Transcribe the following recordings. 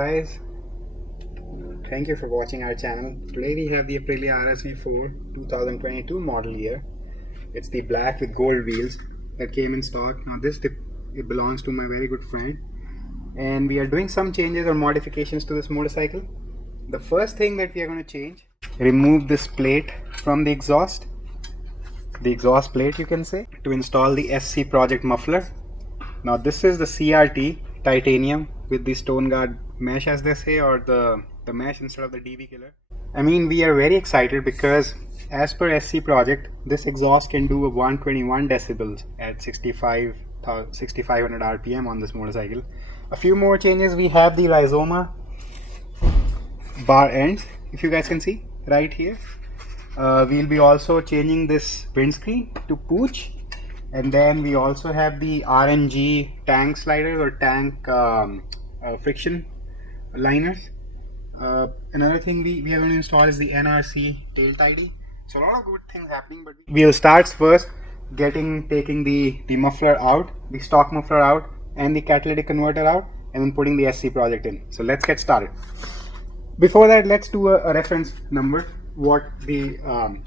guys, thank you for watching our channel. Today we have the Aprilia RSV4 2022 model year. It's the black with gold wheels that came in stock. Now it belongs to my very good friend, and we are doing some changes or modifications to this motorcycle. The first thing that we are going to change, remove this plate from the exhaust plate, you can say, to install the SC Project Muffler. Now this is the CR-T titanium with the stone guard mesh, as they say, or the mesh instead of the DB killer. I mean, we are very excited because as per SC Project, this exhaust can do a 121 decibels at 6500 RPM on this motorcycle. A few more changes. We have the rhizoma bar ends, if you guys can see right here. We'll be also changing this windscreen to pooch, and then we also have the RNG tank sliders or tank friction liners. Another thing we are going to install is the NRC tail tidy. So a lot of good things happening, but we'll start first taking the muffler out, the stock muffler out, and the catalytic converter out, and then putting the SC Project in. So let's get started. Before that, let's do a reference number, what the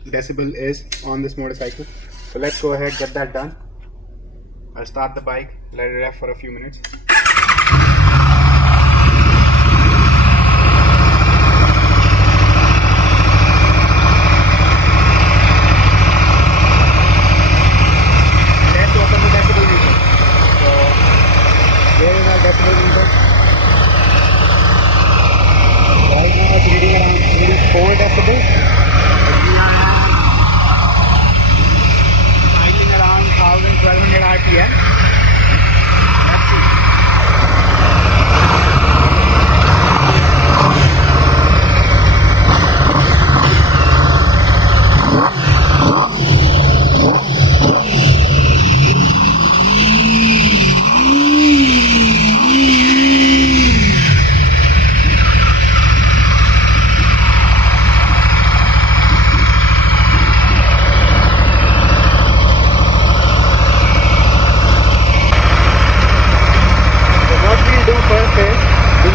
decibel is on this motorcycle. So let's go ahead, get that done. I'll start the bike, let it rev for a few minutes. Let's open the decibel meter. So there is our decibel meter. Right now it's reading around 84 decibels. Around 1200 RPM. Let's see.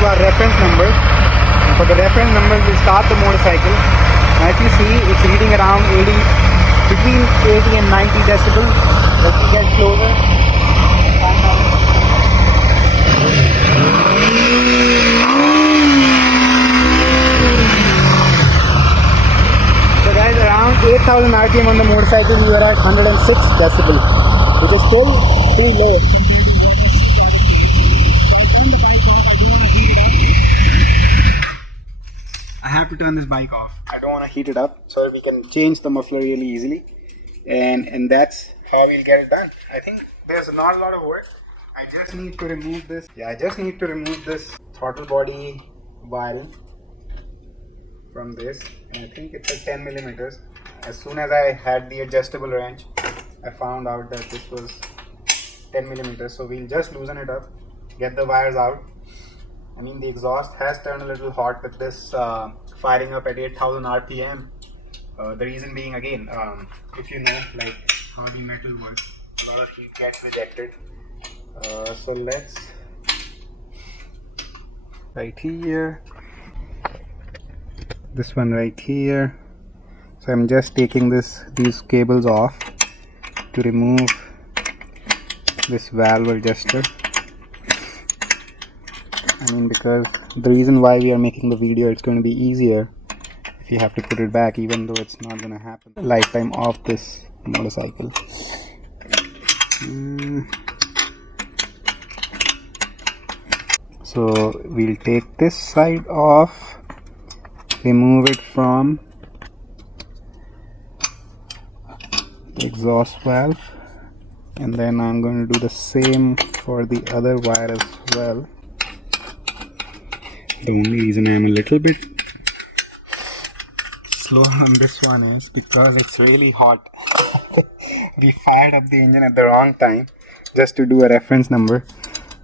Reference numbers, and for the reference numbers we'll start the motorcycle. Now if you see, it's reading around between 80 and 90 decibels. Let me get closer. So guys, around 8000 RPM on the motorcycle, we were at 106 decibels, which is still too low. I have to turn this bike off. I don't want to heat it up, so we can change the muffler really easily, and that's how we'll get it done. I think there's not a lot of work. I just need to remove this. Yeah, I just need to remove this throttle body wiring from this, and I think it's like 10 millimeters. As soon as I had the adjustable wrench, I found out that this was 10 millimeters. So we'll just loosen it up, get the wires out. I mean, the exhaust has turned a little hot with this firing up at 8000 RPM. The reason being, again, if you know like how the metal works, a lot of heat gets rejected. So let's, right here, this one right here. So I'm just taking these cables off to remove this valve adjuster. I mean, because the reason why we are making the video, it's going to be easier if you have to put it back, even though it's not going to happen lifetime of this motorcycle. So we'll take this side off, remove it from the exhaust valve, and then I'm going to do the same for the other wire as well. The only reason I'm a little bit slow on this one is because it's really hot. We fired up the engine at the wrong time just to do a reference number,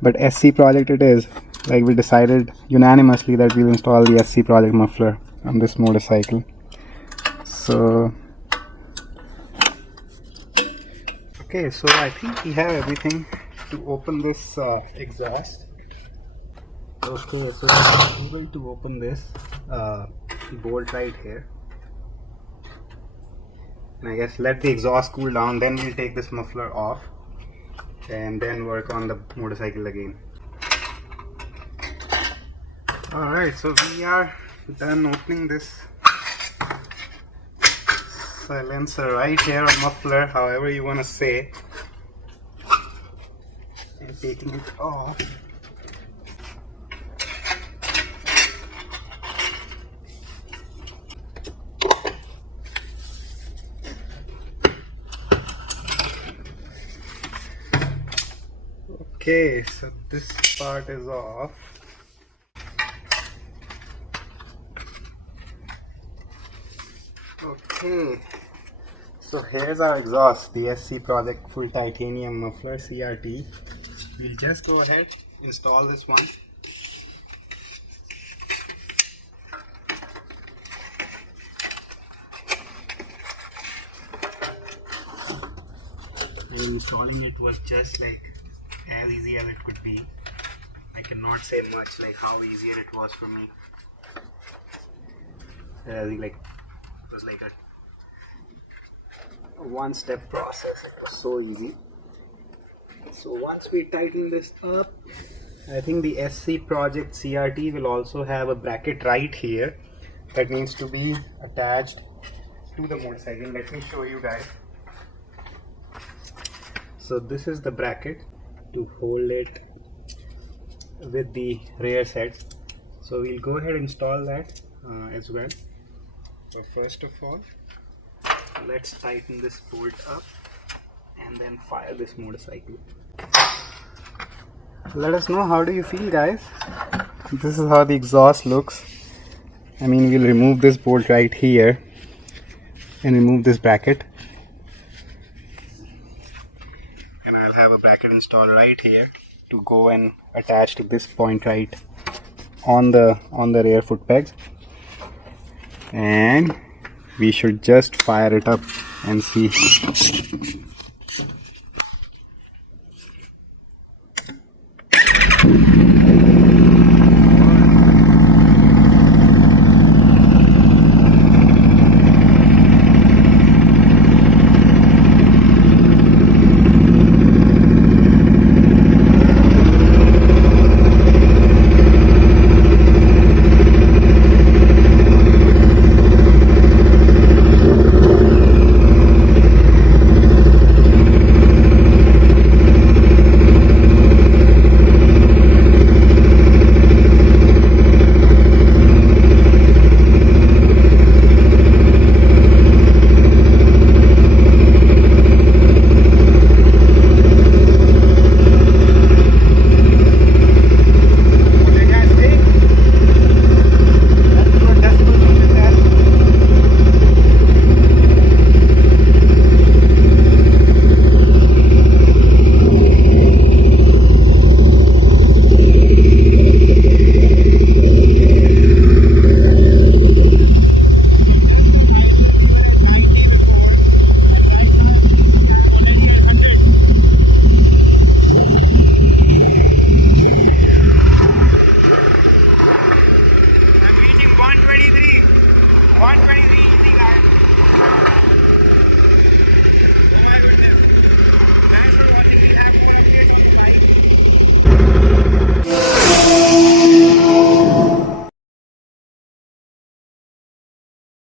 but SC Project it is. Like, we decided unanimously that we'll install the SC Project muffler on this motorcycle. So okay, so I think we have everything to open this exhaust. Okay, so I'm able to open this bolt right here. And I guess let the exhaust cool down, then we'll take this muffler off and then work on the motorcycle again. Alright, so we are done opening this silencer right here, or muffler, however you want to say, and taking it off. Okay, so this part is off. Okay, so here's our exhaust, the SC Project Full Titanium Muffler CR-T. We'll just go ahead, install this one. And installing it was just like as easy as it could be. I cannot say much like how easier it was for me. It was like a one-step process. It was so easy. So once we tighten this up, I think the SC Project CR-T will also have a bracket right here that needs to be attached to the motorcycle. Let me show you guys. So this is the bracket to hold it with the rear sets. So we'll go ahead and install that as well. So first of all, let's tighten this bolt up and then fire this motorcycle. Let us know, how do you feel, guys? This is how the exhaust looks. I mean, we'll remove this bolt right here and remove this bracket. And I'll have a bracket installed right here to go and attach to this point right on the rear foot pegs, and we should just fire it up and see.